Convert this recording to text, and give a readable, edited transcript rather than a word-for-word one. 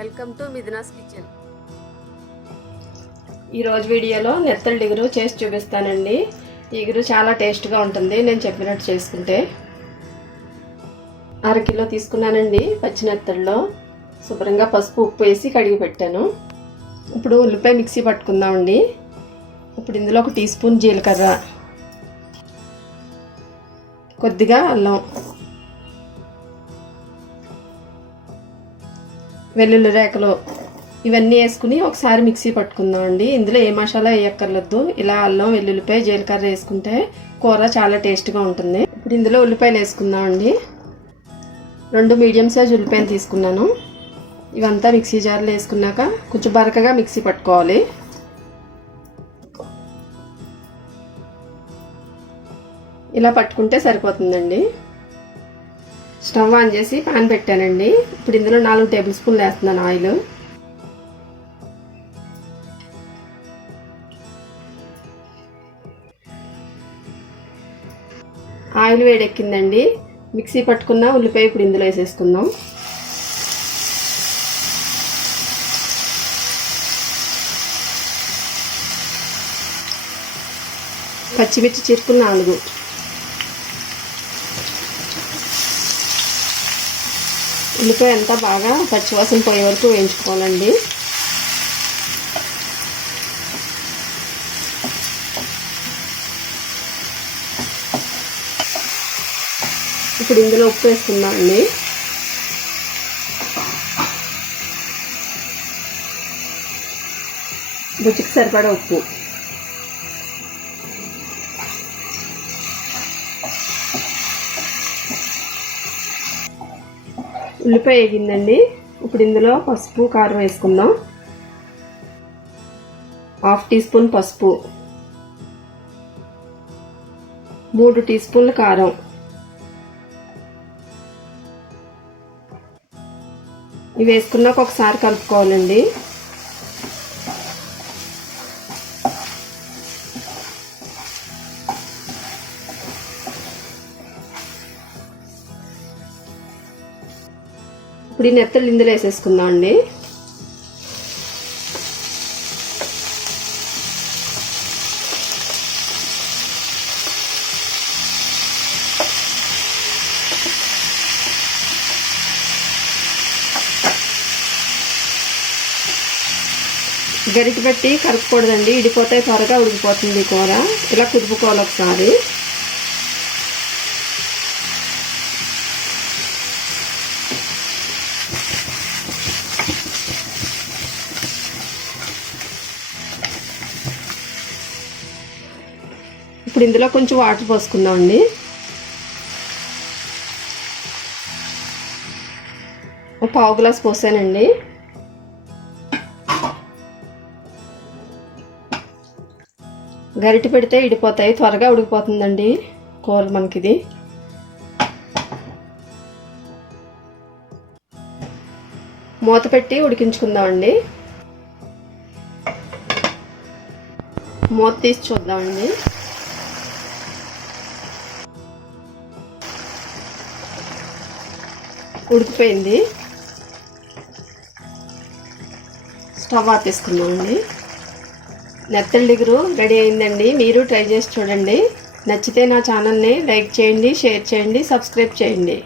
Welcome to Mithuna's kitchen. ఈరోజు వీడియోలో నెత్తళ్ళ ఇగురు చేసి చూపిస్తానండి. ఇగురు చాలా టేస్ట్గా ఉంటుంది నేను చెప్పినట్టు చేసుకుంటే. 1/2 కిలో తీసుకున్నానండి పచ్చి నెత్తళ్ళలో. శుభ్రంగా పసుపు ఉప్పు వేసి కడిగి పెట్టాను. ఇప్పుడు ఉల్లిపాయ మిక్సీ పట్టుకుందామండి. ఇప్పుడు ఇందులో 1 టీ స్పూన్ జీలకర్ర, కొద్దిగా అల్లం, వెల్లుల్లి రేకలు ఇవన్నీ వేసుకుని ఒకసారి మిక్సీ పట్టుకుందామండి. ఇందులో ఏ మసాలా వేయక్కర్లేదు. ఇలా అల్లం వెల్లుల్లిపాయ జీలకర్ర వేసుకుంటే కూర చాలా టేస్ట్గా ఉంటుంది. ఇప్పుడు ఇందులో ఉల్లిపాయలు వేసుకుందామండి. 2 మీడియం సైజ్ ఉల్లిపాయలు తీసుకున్నాను. ఇవంతా మిక్సీ జార్లో వేసుకున్నాక కొంచెం బరకగా మిక్సీ పట్టుకోవాలి. ఇలా పట్టుకుంటే సరిపోతుందండి. స్టవ్ ఆన్ చేసి పాన్ పెట్టానండి. ఇప్పుడు ఇందులో 4 టేబుల్ స్పూన్లు వేస్తున్నాను ఆయిల్. ఆయిల్ వేడెక్కిందండి. మిక్సీ పట్టుకున్న ఉల్లిపాయ ఇప్పుడు ఇందులో వేసేసుకుందాం. పచ్చిమిర్చి చీరుకున్న 4. ఉల్లిపాయ అంతా బాగా పచ్చివాసన పోయే వరకు వేయించుకోవాలండి. ఇప్పుడు ఇందులో ఉప్పు వేసుకుందామండి. రుచికి సరిపడా ఉప్పు. ఉల్లిపాయ వేగిందండి. ఇప్పుడు ఇందులో పసుపు కారం వేసుకుందాం. 1/2 టీ స్పూన్ పసుపు, 3 టీ స్పూన్ల కారం, ఇవి వేసుకున్నాక ఒకసారి కలుపుకోవాలండి. ఇప్పుడు ఈ నెత్తళ్ళు ఇందులో వేసేసుకుందాం అండి. గరిటె పెట్టి కలుపుకూడదండి, ఇడిపోతే త్వరగా ఉడికిపోతుంది కూర. ఇలా కుదుపుకోవాలి ఒకసారి. ఇప్పుడు ఇందులో కొంచెం వాటర్ పోసుకుందామండి. ఒక 1/2 గ్లాస్ పోసానండి. గరిటె పెడితే ఇడిపోతాయి, త్వరగా ఉడికిపోతుందండి కూర మనకిది. మూత పెట్టి ఉడికించుకుందామండి. మూత తీసి చూద్దామండి. ఉడికిపోయింది. స్టవ్ ఆపేసుకుందామండి. నెత్తళ్ళ ఇగురు రెడీ అయిందండి. మీరు ట్రై చేసి చూడండి. నచ్చితే నా ఛానల్ని లైక్ చేయండి, షేర్ చేయండి, సబ్స్క్రైబ్ చేయండి.